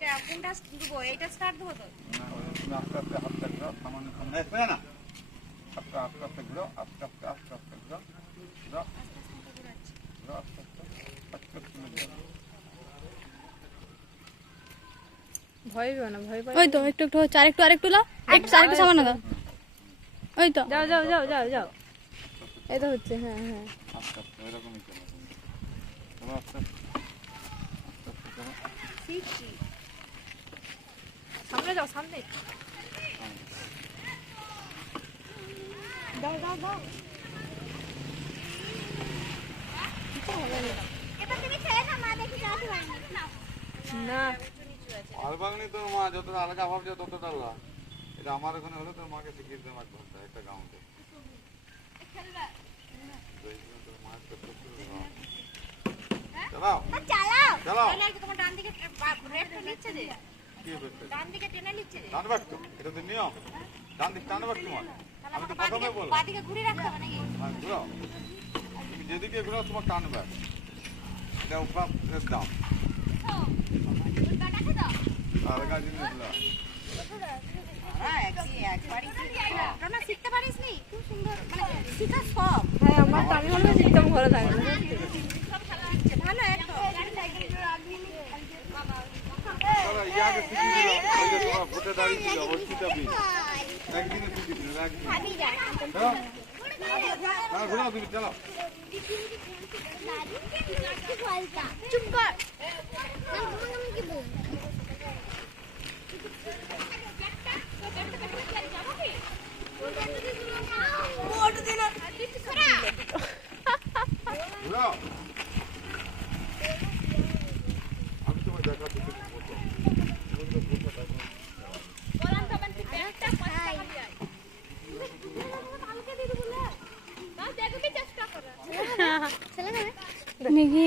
এটা কোনটা দেবো এইটা স্টার্ট দেবো তো। না, আস্তে আস্তে হাতটা ঘুরো সামান্য সামনে আসবে না। আস্তে আস্তে আস্তে ঘুরো আস্তে আস্তে আস্তে আস্তে ঘুরো ঘুরো ঘুরো আস্তে আস্তে আস্তে আস্তে ঘুরো। ভয় পেও না ভয় পাই ওই তো একটু একটু হচ্ছে আরেকটু আরেকটু লাও একটু আরেকটু সামান্য দাও। ওই তো। যাও যাও যাও যাও যাও। এই তো হচ্ছে হ্যাঁ হ্যাঁ। আস্তে আস্তে এরকমই চলো। আস্তে আস্তে আস্তে আস্তে চলো শিখছি সামনে যাও সামনে দাও দাও দাও না আলবাগনি তোর মা যতটা আলগা ভাবছে ততটা আলগা এটা আমার ওখানে হলে তোর মাকে শিখিয়ে দিতাম এক ঘণ্টা একটা গাউন্ডে চালাও চালাও চালাও তাহলে আর কি তোমার ডান দিকে রেডটা নিচ্ছে যে কি হচ্ছে ডান দিকে টেনে নিচ্ছে যে। টানবাক তো এটা তো নিয়ম। ডান দিক টানবাক তোমার আমি তো প্রথমে বললাম। বাদিকে ঘুরে রাখতে হবে নাকি? হ্যাঁ ঘুরাও। তুমি যেদিকে ঘুরাও তোমার টানবে এটা উপর প্রেস দাও উল্টাটাকে দাও আলগা জিনিসগুলো হ্যাঁ একই একবারই ওটা না শিখতে পারিস নি খুব সুন্দর। মানে শিখা সব। হ্যাঁ আমার তো হলে একদম ভালো থাকে না ভালো একদম তারা ইয়াকে শিখিয়ে দিল ওই যে তোমার ভোটে দাঁড়িয়ে ছিল ওর চিটাবি একদিনে শিখিয়ে দিল একদিন হ্যাঁ হ্যাঁ ঘুরাও তুমি চালাও চুপ কর তোমায় দেখাচ্ছি তুমি বসো। তুমি তো বসো দেখো। দেখি